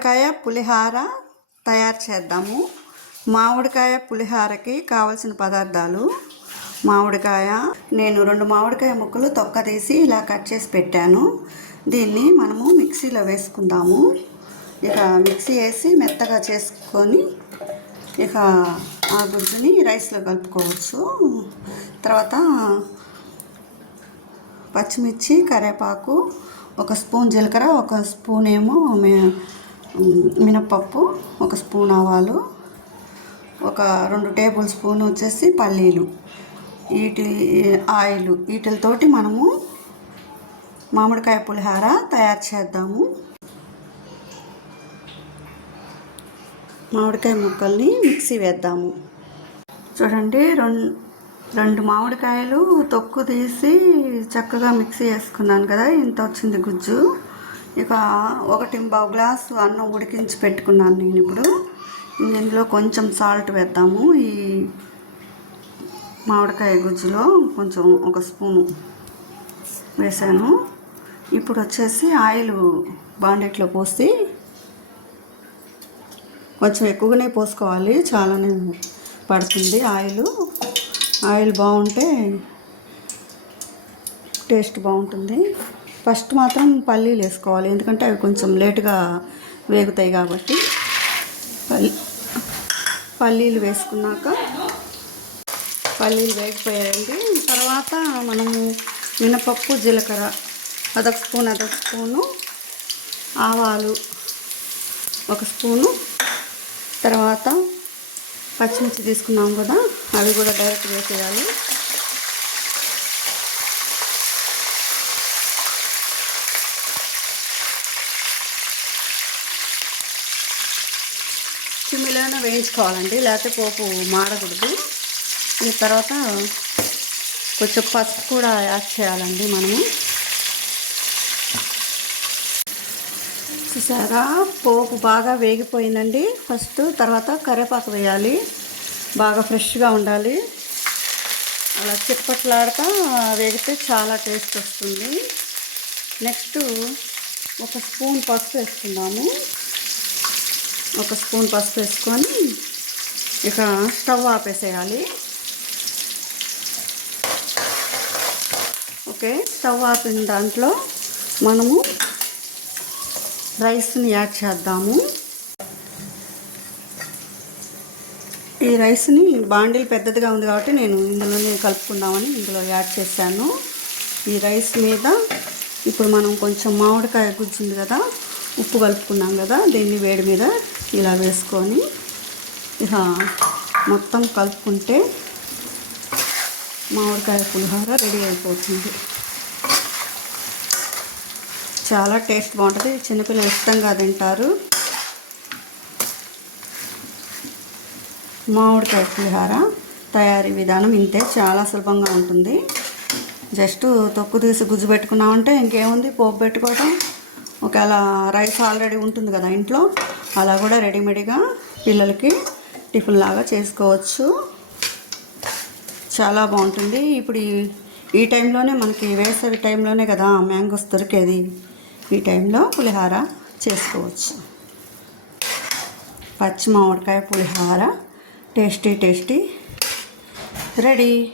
మామిడికాయ పులిహార తయారు చేద్దాము. మామిడికాయ పులిహారకి కావలసిన పదార్థాలు. మామిడికాయ నేను రెండు మామిడికాయ ముక్కలు తొక్క తీసి ఇలా కట్ చేసి పెట్టాను. దీన్ని మనము మిక్సీలో వేసుకుందాము. ఇక మిక్సీ వేసి మెత్తగా చేసుకొని ఇక ఆ గుజ్జుని రైస్లో కలుపుకోవచ్చు. తర్వాత పచ్చిమిర్చి కరివేపాకు ఒక స్పూన్ జీలకర్ర ఒక స్పూన్ ఏమో మినప్పప్పు ఒక స్పూన్ ఆవాలు ఒక రెండు టేబుల్ స్పూన్ వచ్చేసి పల్లీలు. వీటి ఆయిల్. వీటితోటి మనము మామిడికాయ పులిహార తయారు చేద్దాము. మామిడికాయ ముక్కల్ని మిక్సీ వేద్దాము. చూడండి రెండు రెండు మామిడికాయలు తొక్కు తీసి చక్కగా మిక్సీ వేసుకున్నాను కదా ఇంత వచ్చింది గుజ్జు. ఇక ఒకటి బావు గ్లాసు అన్నం ఉడికించి పెట్టుకున్నాను నేను ఇప్పుడు. ఇందులో కొంచెం సాల్ట్ వేద్దాము. ఈ మామిడికాయ గుజ్జులో కొంచెం ఒక స్పూను వేసాను. ఇప్పుడు వచ్చేసి ఆయిల్ బాండెట్లో పోసి కొంచెం ఎక్కువగానే పోసుకోవాలి. చాలానే పడుతుంది ఆయిల్. ఆయిల్ బాగుంటే టేస్ట్ బాగుంటుంది. ఫస్ట్ మాత్రం పల్లీలు వేసుకోవాలి. ఎందుకంటే అవి కొంచెం లేటుగా వేగుతాయి కాబట్టి పల్లి పల్లీలు వేసుకున్నాక పల్లీలు వేగిపోయాయండి. తర్వాత మనము మినపప్పు జీలకర్ర అదొక స్పూన్ అదొక స్పూను ఆవాలు ఒక స్పూను. తర్వాత పచ్చిమిర్చి తీసుకున్నాం కదా అవి కూడా డైరెక్ట్ వేసేయాలి. చిమ్మిలోనే వేయించుకోవాలండి లేకపోతే పోపు మాడకూడదు. ఈ తర్వాత కొంచెం పసుపు కూడా యాడ్ చేయాలండి మనము. చూసారా? పోపు బాగా వేగిపోయిందండి. ఫస్ట్ తర్వాత కరివేపాకు వేయాలి. బాగా ఫ్రెష్గా ఉండాలి. అలా చిప్పట్లాడుతా వేగితే చాలా టేస్ట్ వస్తుంది. నెక్స్ట్ ఒక స్పూన్ పసుపు వేసుకుందాము. ఒక స్పూన్ పసుపు వేసుకొని ఇక స్టవ్ ఆపేసేయాలి. ఓకే స్టవ్ ఆపిన దాంట్లో మనము రైస్ని యాడ్ చేద్దాము. ఈ రైస్ని బాండిల్ పెద్దదిగా ఉంది కాబట్టి నేను ఇందులోనే కలుపుకుందామని ఇందులో యాడ్ చేశాను. ఈ రైస్ మీద ఇప్పుడు మనం కొంచెం మామిడికాయ గుజ్జు ఉంది కదా ఉప్పు కలుపుకున్నాం కదా దీన్ని వేడి మీద ఇలా వేసుకొని ఇక మొత్తం కలుపుకుంటే మామిడికాయ పులిహోర రెడీ అయిపోతుంది. చాలా టేస్ట్ బాగుంటుంది. చిన్నపిల్లలు ఇష్టంగా తింటారు. మామిడికాయ పులిహార తయారీ విధానం ఇంతే. చాలా సులభంగా ఉంటుంది. జస్ట్ తొక్కు తీసి గుజ్జు పెట్టుకున్నామంటే ఇంకేముంది? పోపు పెట్టుకోవటం. ఒకవేళ రైస్ ఆల్రెడీ ఉంటుంది కదా ఇంట్లో. అలా కూడా రెడీమేడ్గా పిల్లలకి టిఫిన్ లాగా చేసుకోవచ్చు. చాలా బాగుంటుంది. ఇప్పుడు ఈ- టైంలోనే మనకి వేసవి టైంలోనే కదా మ్యాంగోస్ దొరికేది. ఈ టైంలో పులిహార చేసుకోవచ్చు. పచ్చి మామిడికాయ పులిహార టేస్టీ టేస్టీ. రెడీ.